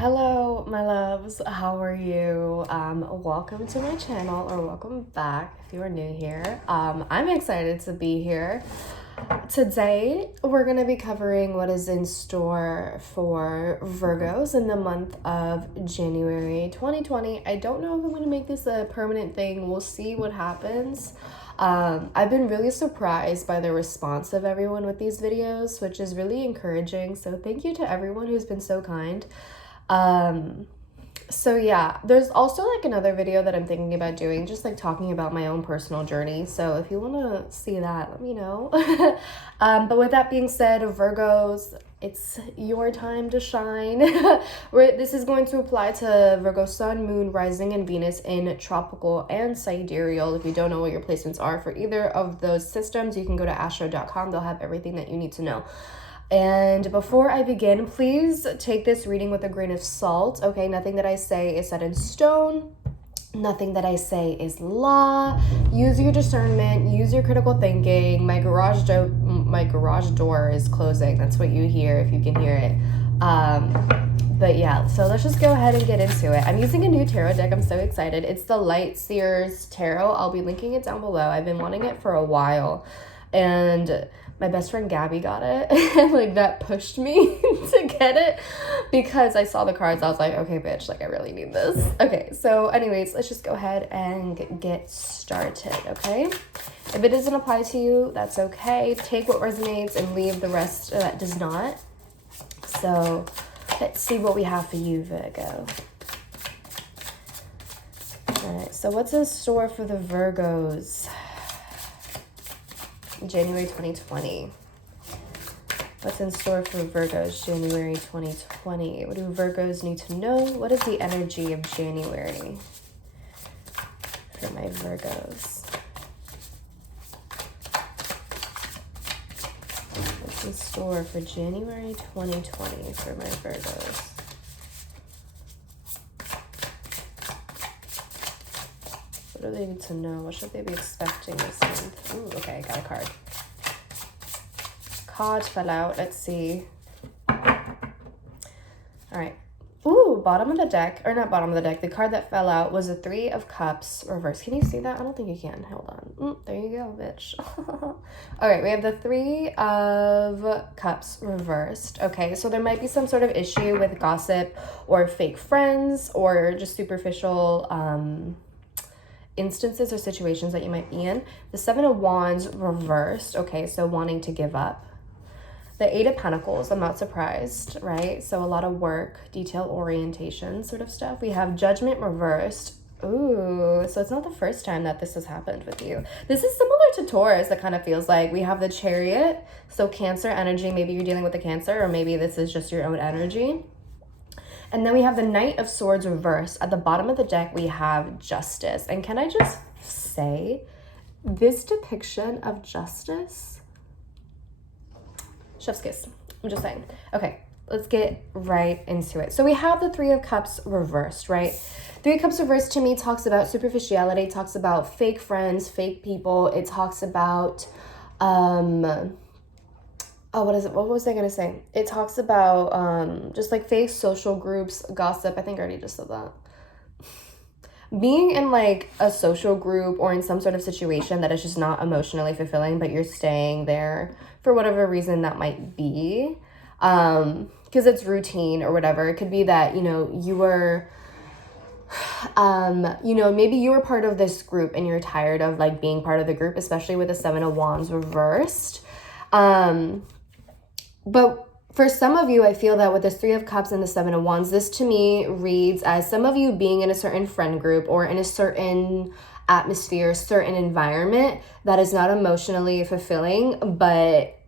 Hello, my loves. How are you? Welcome to my channel, or welcome back if you are new here. I'm excited to be here. Today, we're going to be covering what is in store for Virgos in the month of January 2020. I don't know if I'm going to make this a permanent thing. We'll see what happens. I've been really surprised by the response of everyone with these videos, which is really encouraging. So thank you to everyone who's been so kind. So yeah, there's also like another video that I'm thinking about doing, just like talking about my own personal journey. So if you want to see that, let me know. But with that being said, Virgos, it's your time to shine. This is going to apply to Virgo Sun, Moon, Rising, and Venus in Tropical and Sidereal. If you don't know what your placements are for either of those systems, you can go to astro.com. They'll have everything that you need to know. And before I begin, please take this reading with a grain of salt, okay? Nothing that I say is set in stone. Nothing that I say is law. Use your discernment. Use your critical thinking. My garage door is closing. That's what you hear if you can hear it. But yeah, so let's just go ahead and get into it. I'm using a new tarot deck. I'm so excited. It's the Light Seers Tarot. I'll be linking it down below. I've been wanting it for a while. And my best friend Gabby got it, and like that pushed me to get it because I saw the cards. I was like, okay, bitch, like I really need this. Okay, so anyways, let's just go ahead and get started, okay? If it doesn't apply to you, that's okay. Take what resonates and leave the rest that does not. So let's see what we have for you, Virgo. All right, so what's in store for the Virgos? January 2020. What's in store for Virgos January 2020? What do Virgos need to know? What is the energy of January for my Virgos? What's in store for January 2020 for my Virgos? What do they need to know? What should they be expecting this month? Ooh, okay, I got a card. Card fell out. Let's see. All right. Ooh, bottom of the deck, or not bottom of the deck. The card that fell out was a Three of Cups reversed. Can you see that? I don't think you can. Hold on. There you go, bitch. All right, we have the Three of Cups reversed. Okay, so there might be some sort of issue with gossip or fake friends or just superficial instances or situations that you might be in. The Seven of Wands reversed. Okay, so wanting to give up. The Eight of Pentacles, I'm not surprised, right? So a lot of work, detail orientation sort of stuff. We have Judgment reversed. Ooh, so it's not the first time that this has happened with you. This is similar to Taurus. That kind of feels like we have the Chariot. So Cancer energy, maybe you're dealing with the Cancer, or maybe this is just your own energy. And then we have the Knight of Swords reversed. At the bottom of the deck, we have Justice. And can I just say, this depiction of justice, chef's kiss. I'm just saying. Okay, let's get right into it. So we have the Three of Cups reversed, right? Three of Cups reversed to me talks about superficiality, talks about fake friends, fake people. It talks about, what is it? What was I going to say? It talks about just like fake social groups, gossip. I think I already just said that. Being in like a social group or in some sort of situation that is just not emotionally fulfilling, but you're staying there for whatever reason that might be. Because it's routine or whatever. It could be that, you were, maybe you were part of this group and you're tired of like being part of the group, especially with the Seven of Wands reversed. But for some of you, I feel that with this Three of Cups and the Seven of Wands, this to me reads as some of you being in a certain friend group or in a certain atmosphere, certain environment that is not emotionally fulfilling, but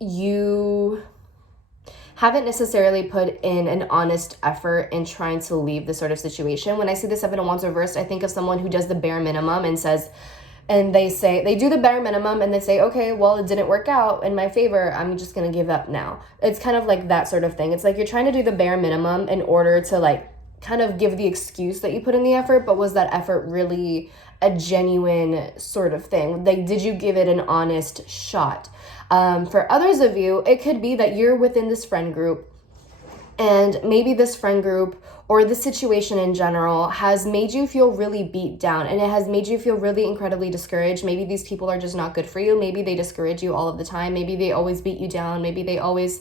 you haven't necessarily put in an honest effort in trying to leave this sort of situation. When I see the Seven of Wands reversed, I think of someone who does the bare minimum and says, and they do the bare minimum and they say, okay, well, it didn't work out in my favor. I'm just going to give up now. It's kind of like that sort of thing. It's like you're trying to do the bare minimum in order to like kind of give the excuse that you put in the effort, but was that effort really a genuine sort of thing? Like, did you give it an honest shot? For others of you, it could be that you're within this friend group And maybe this friend group or the situation in general has made you feel really beat down, and it has made you feel really incredibly discouraged. Maybe these people are just not good for you. Maybe they discourage you all of the time. Maybe they always beat you down. Maybe they always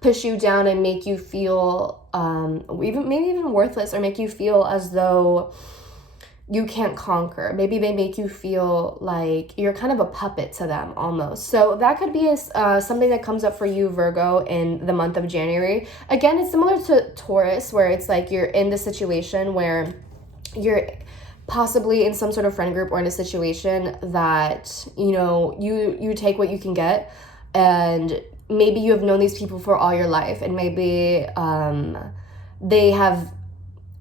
push you down and make you feel even worthless, or make you feel as though you can't conquer. Maybe they make you feel like you're kind of a puppet to them almost. So that could be something that comes up for you, Virgo, in the month of January. Again, it's similar to Taurus, where it's like you're in the situation where you're possibly in some sort of friend group or in a situation that, you know, you take what you can get, and maybe you have known these people for all your life, and maybe they have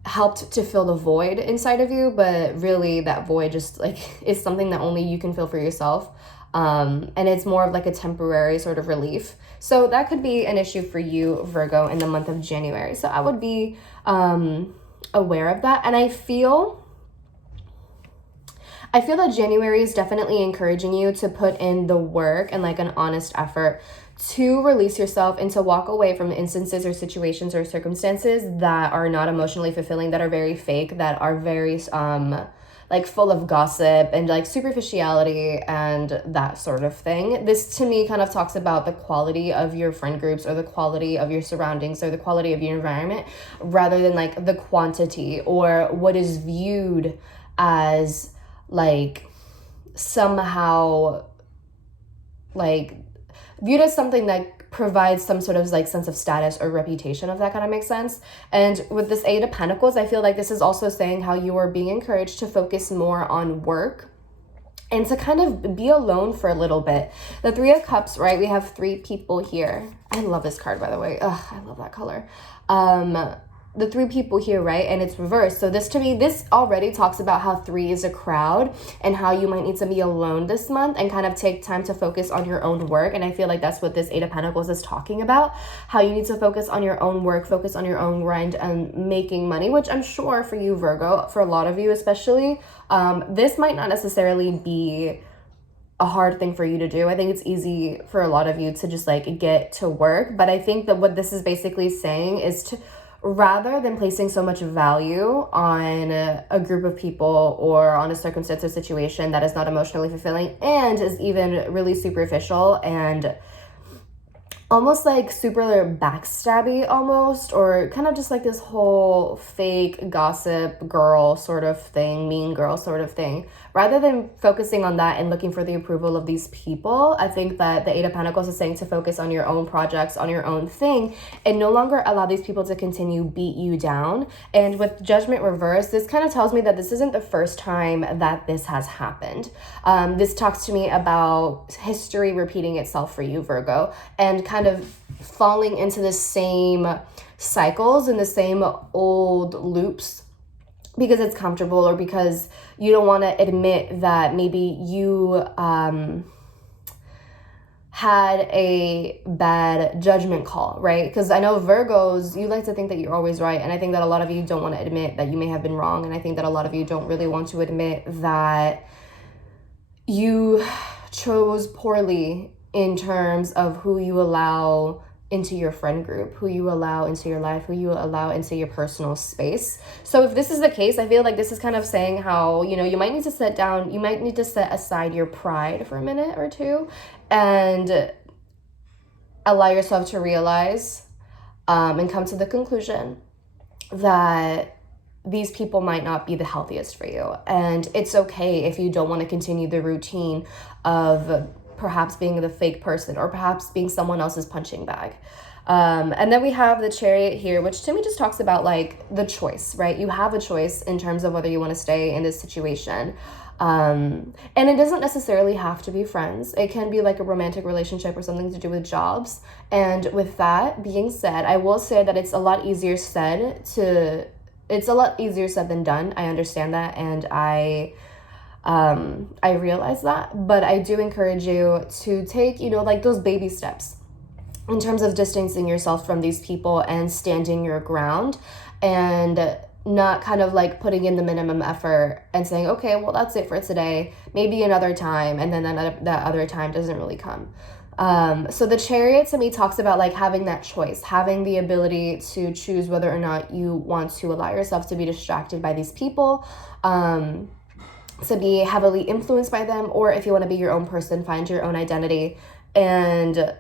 helped to fill the void inside of you, but really that void just like is something that only you can fill for yourself, and it's more of like a temporary sort of relief. So that could be an issue for you, Virgo, in the month of January. So I would be aware of that. And I feel that January is definitely encouraging you to put in the work and like an honest effort to release yourself and to walk away from instances or situations or circumstances that are not emotionally fulfilling, that are very fake, that are very like full of gossip and like superficiality and that sort of thing. This to me kind of talks about the quality of your friend groups, or the quality of your surroundings, or the quality of your environment, rather than like the quantity or what is viewed as like somehow like viewed as something that provides some sort of like sense of status or reputation, if that kind of makes sense. And with this Eight of Pentacles, I feel like this is also saying how you are being encouraged to focus more on work and to kind of be alone for a little bit. The Three of Cups, right? We have three people here. I love this card, by the way. Ugh, I love that color. The three people here, right? And it's reversed. So this, to me, this already talks about how three is a crowd and how you might need to be alone this month and kind of take time to focus on your own work. And I feel like that's what this Eight of Pentacles is talking about, how you need to focus on your own work, focus on your own grind and making money, which I'm sure for you, Virgo, for a lot of you especially, this might not necessarily be a hard thing for you to do. I think it's easy for a lot of you to just like get to work. But I think that what this is basically saying is to, rather than placing so much value on a group of people or on a circumstance or situation that is not emotionally fulfilling and is even really superficial and almost like super backstabby almost, or kind of just like this whole fake gossip girl sort of thing, mean girl sort of thing, rather than focusing on that and looking for the approval of these people, I think that the Eight of Pentacles is saying to focus on your own projects, on your own thing, and no longer allow these people to continue beat you down. And with Judgment reversed, this kind of tells me that this isn't the first time that this has happened. This talks to me about history repeating itself for you, Virgo, and kind of falling into the same cycles and the same old loops because it's comfortable, or because you don't want to admit that maybe you had a bad judgment call, right? Because I know Virgos, you like to think that you're always right, and I think that a lot of you don't want to admit that you may have been wrong, and I think that a lot of you don't really want to admit that you chose poorly in terms of who you allow into your friend group, who you allow into your life, who you allow into your personal space. So if this is the case, I feel like this is kind of saying how, you know, you might need to sit down, you might need to set aside your pride for a minute or two and allow yourself to realize and come to the conclusion that these people might not be the healthiest for you. And it's okay if you don't want to continue the routine of perhaps being the fake person, or perhaps being someone else's punching bag. And then we have the Chariot here, which to me just talks about like the choice, right? You have a choice in terms of whether you want to stay in this situation. And it doesn't necessarily have to be friends. It can be like a romantic relationship or something to do with jobs. And with that being said, I will say that it's a lot easier said than done. I understand that, and I realize that, but I do encourage you to take, you know, like those baby steps in terms of distancing yourself from these people and standing your ground, and not kind of like putting in the minimum effort and saying, okay, well, that's it for today, maybe another time, and then that other time doesn't really come. So the Chariot to me talks about like having that choice, having the ability to choose whether or not you want to allow yourself to be distracted by these people, to be heavily influenced by them, or if you want to be your own person, find your own identity and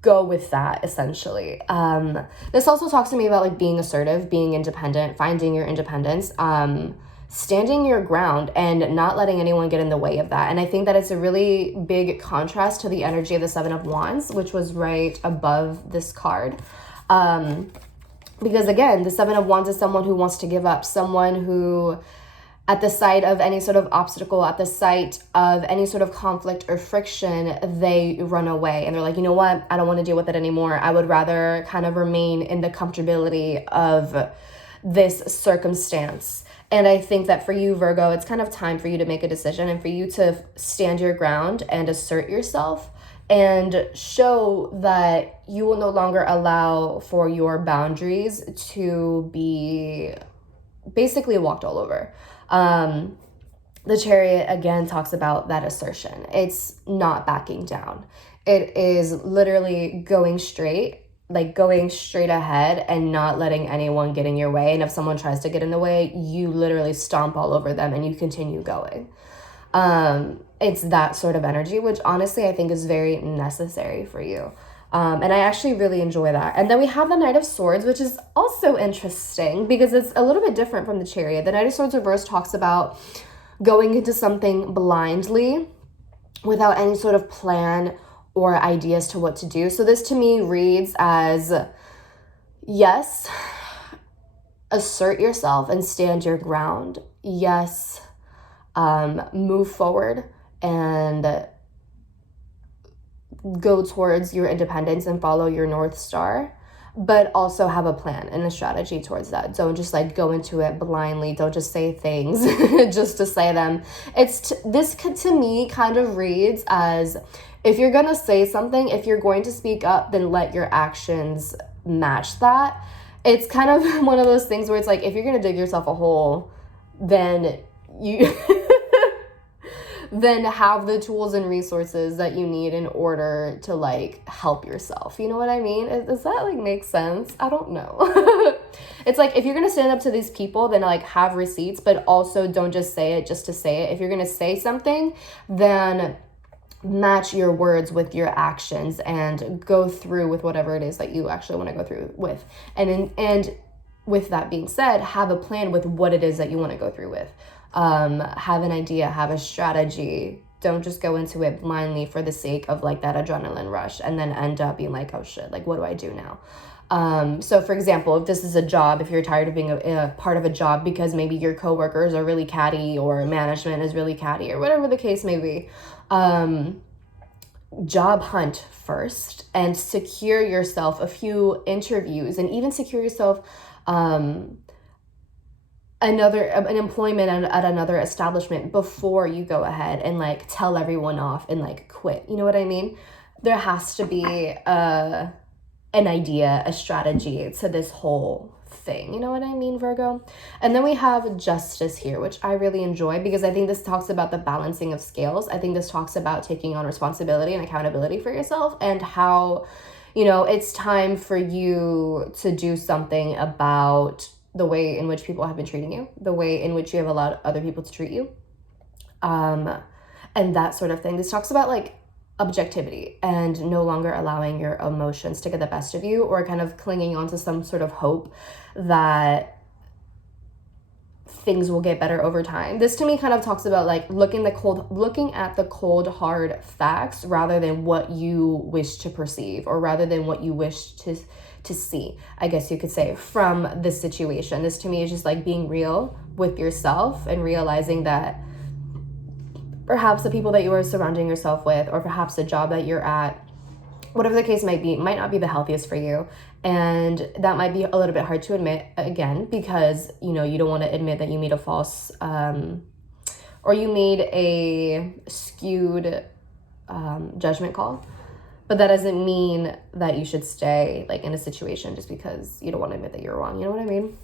go with that, essentially. This also talks to me about like being assertive, being independent, finding your independence, standing your ground and not letting anyone get in the way of that. And I think that it's a really big contrast to the energy of the Seven of Wands, which was right above this card. Because again, the Seven of Wands is someone who wants to give up, someone who at the sight of any sort of obstacle, at the sight of any sort of conflict or friction, they run away and they're like, you know what? I don't want to deal with it anymore. I would rather kind of remain in the comfortability of this circumstance. And I think that for you, Virgo, it's kind of time for you to make a decision and for you to stand your ground and assert yourself and show that you will no longer allow for your boundaries to be basically walked all over. The Chariot, again, talks about that assertion. It's not backing down. It is literally going straight ahead and not letting anyone get in your way. And if someone tries to get in the way, you literally stomp all over them and you continue going. It's that sort of energy, which honestly I think is very necessary for you. And I actually really enjoy that. And then we have the Knight of Swords, which is also interesting because it's a little bit different from the Chariot. The Knight of Swords reverse talks about going into something blindly without any sort of plan or ideas to what to do. So this to me reads as, yes, assert yourself and stand your ground. Yes, move forward and go towards your independence and follow your North Star, but also have a plan and a strategy towards that. Don't just like go into it blindly. Don't just say things just to say them. This to me kind of reads as, if you're going to say something, if you're going to speak up, then let your actions match that. It's kind of one of those things where it's like, if you're going to dig yourself a hole, then you then have the tools and resources that you need in order to like help yourself. You know what I mean? Does that like make sense? I don't know. It's like, if you're going to stand up to these people, then like have receipts, but also don't just say it just to say it. If you're going to say something, then match your words with your actions and go through with whatever it is that you actually want to go through with. And with that being said, have a plan with what it is that you want to go through with. Have an idea, have a strategy. Don't just go into it blindly for the sake of like that adrenaline rush and then end up being like, oh shit, like what do I do now? So for example, if this is a job, if you're tired of being a part of a job because maybe your coworkers are really catty or management is really catty or whatever the case may be, job hunt first and secure yourself a few interviews and even secure yourself an employment at another establishment before you go ahead and like tell everyone off and like quit. You know what I mean? There has to be an idea, a strategy to this whole thing. You know what I mean, Virgo? And then we have Justice here, which I really enjoy because I think this talks about the balancing of scales. I think this talks about taking on responsibility and accountability for yourself and how, you know, it's time for you to do something about the way in which people have been treating you, the way in which you have allowed other people to treat you, and that sort of thing. This talks about like objectivity and no longer allowing your emotions to get the best of you or kind of clinging on to some sort of hope that things will get better over time. This to me kind of talks about like looking at the cold hard facts rather than what you wish to perceive or rather than what you wish to see, I guess you could say, from this situation. This to me is just like being real with yourself and realizing that perhaps the people that you are surrounding yourself with or perhaps the job that you're at, whatever the case might be, might not be the healthiest for you. And that might be a little bit hard to admit, again, because, you know, you don't want to admit that you made a false or you made a skewed judgment call. But that doesn't mean that you should stay like in a situation just because you don't want to admit that you're wrong. You know what I mean?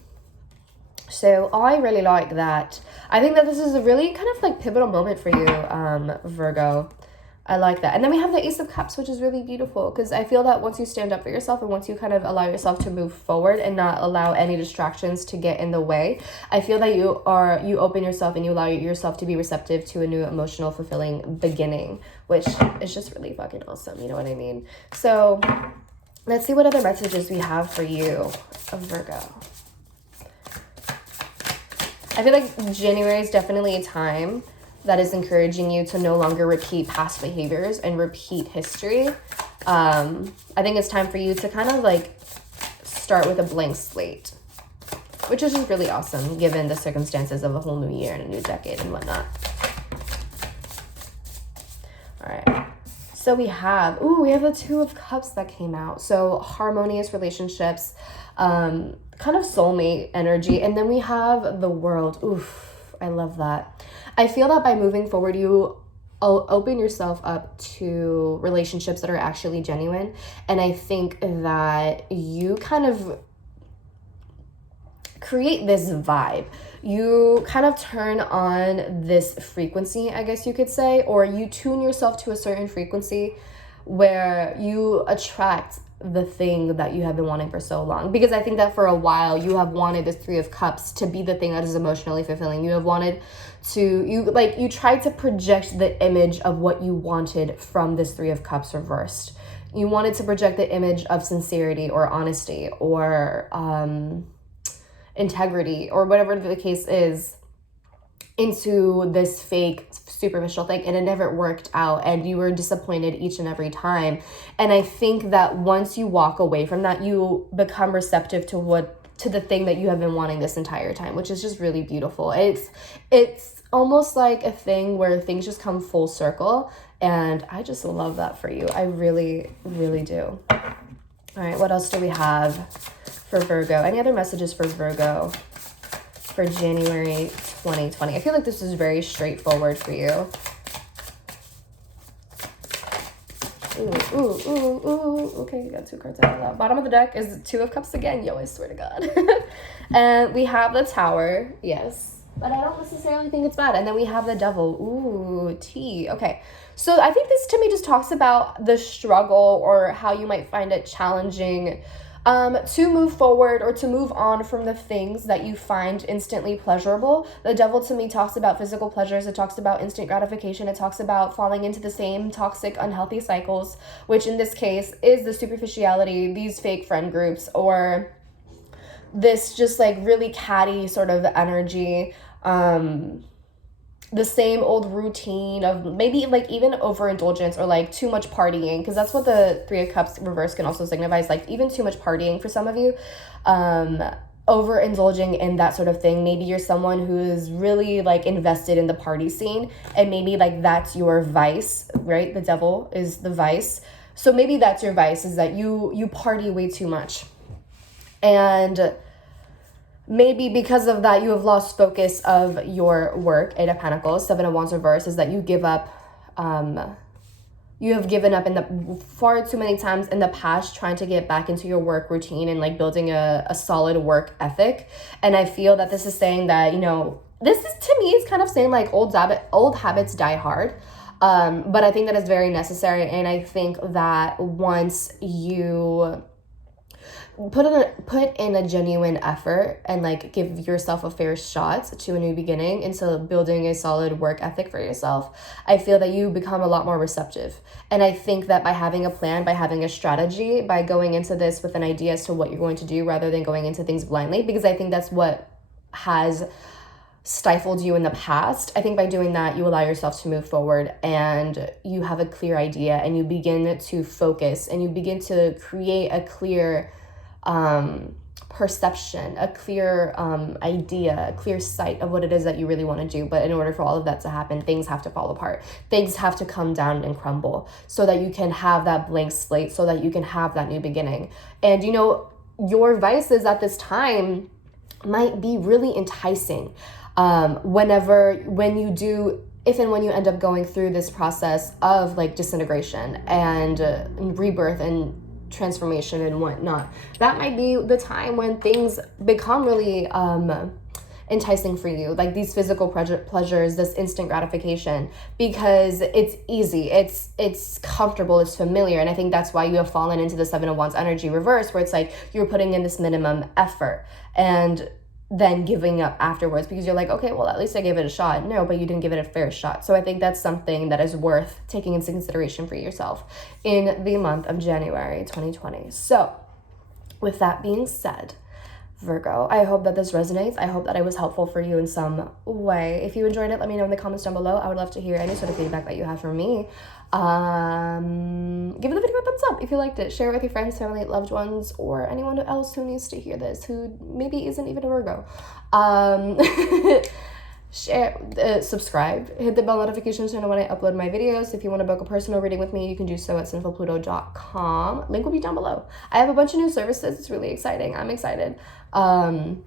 So I really like that. I think that this is a really kind of like pivotal moment for you, Virgo. I like that. And then we have the Ace of Cups, which is really beautiful, because I feel that once you stand up for yourself and once you kind of allow yourself to move forward and not allow any distractions to get in the way, I feel that you open yourself and you allow yourself to be receptive to a new emotional fulfilling beginning, which is just really fucking awesome. You know what I mean? So let's see what other messages we have for you, Virgo. I feel like January is definitely a time that is encouraging you to no longer repeat past behaviors and repeat history. I think it's time for you to kind of like start with a blank slate, which is just really awesome given the circumstances of a whole new year and a new decade and whatnot. All right. So we have the Two of Cups that came out. So harmonious relationships, kind of soulmate energy. And then we have the World. Oof, I love that. I feel that by moving forward, you open yourself up to relationships that are actually genuine. And I think that you kind of create this vibe. You kind of turn on this frequency, I guess you could say, or you tune yourself to a certain frequency where you attract the thing that you have been wanting for so long. Because I think that for a while you have wanted this Three of Cups to be the thing that is emotionally fulfilling. You have wanted to, you tried to project the image of what you wanted from this Three of Cups reversed. You wanted to project the image of sincerity or honesty or integrity or whatever the case is into this fake superficial thing, and it never worked out, and you were disappointed each and every time. And I think that once you walk away from that, you become receptive to the thing that you have been wanting this entire time, which is just really beautiful. It's almost like a thing where things just come full circle, and I just love that for you. I really, really do. All right, what else do we have for Virgo? Any other messages for Virgo for January 2020? I feel like this is very straightforward for you. Ooh. Okay, you got two cards out of that. Bottom of the deck is Two of Cups again. Yo, I swear to God. And we have the Tower. Yes. But I don't necessarily think it's bad. And then we have the Devil. Ooh, tea. Okay. So I think this to me just talks about the struggle or how you might find it challenging to move forward or to move on from the things that you find instantly pleasurable. The Devil to me talks about physical pleasures. It talks about instant gratification. It talks about falling into the same toxic, unhealthy cycles, which in this case is the superficiality, these fake friend groups, or this just like really catty sort of energy. The same old routine of maybe like even overindulgence or like too much partying, because that's what the Three of Cups reverse can also signify, is like even too much partying for some of you, overindulging in that sort of thing. Maybe you're someone who is really like invested in the party scene, and maybe like that's your vice, right? The Devil is the vice. So maybe that's your vice, is that you party way too much. And maybe because of that, you have lost focus of your work. Eight of Pentacles, Seven of Wands reverse is that you give up. You have given up in the far too many times in the past trying to get back into your work routine and like building a solid work ethic. And I feel that this is saying that, you know, this is to me is kind of saying like old habits die hard. But I think that is very necessary. And I think that once you put in a genuine effort and like give yourself a fair shot to a new beginning into building a solid work ethic for yourself, I feel that you become a lot more receptive. And I think that by having a plan, by having a strategy, by going into this with an idea as to what you're going to do rather than going into things blindly, because I think that's what has stifled you in the past. I think by doing that, you allow yourself to move forward and you have a clear idea and you begin to focus and you begin to create a clear perception, a clear idea, a clear sight of what it is that you really want to do. But in order for all of that to happen, things have to fall apart. Things have to come down and crumble so that you can have that blank slate, so that you can have that new beginning. And you know, your vices at this time might be really enticing. When you end up going through this process of like disintegration and rebirth and transformation and whatnot, that might be the time when things become really enticing for you, like these physical pleasures, this instant gratification, because it's easy, it's comfortable, it's familiar. And I think that's why you have fallen into the Seven of Wands energy reverse, where it's like you're putting in this minimum effort and then giving up afterwards, because you're like, okay, well, at least I gave it a shot. No, but you didn't give it a fair shot. So I think that's something that is worth taking into consideration for yourself in the month of January 2020. So with that being said, Virgo, I hope that this resonates. I hope that it was helpful for you in some way. If you enjoyed it, let me know in the comments down below. I would love to hear any sort of feedback that you have for me. Give the video a thumbs up if you liked it. Share it with your friends, family, loved ones, or anyone else who needs to hear this, who maybe isn't even a Virgo. Share, subscribe, hit the bell notification to know when I upload my videos. If you want to book a personal reading with me, you can do so at sinfulpluto.com. Link will be down below. I have a bunch of new services. It's really exciting. I'm excited. And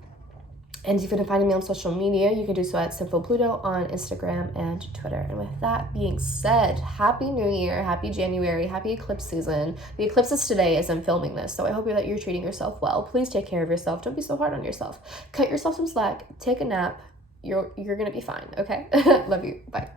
if you can find me on social media, you can do so at Sinfulpluto on Instagram and Twitter. And with that being said, Happy New Year, Happy January, Happy eclipse season. The eclipse is today as I'm filming this, so I hope that you're treating yourself well. Please take care of yourself. Don't be so hard on yourself. Cut yourself some slack. Take a nap. You're gonna be fine, okay? Love you. Bye.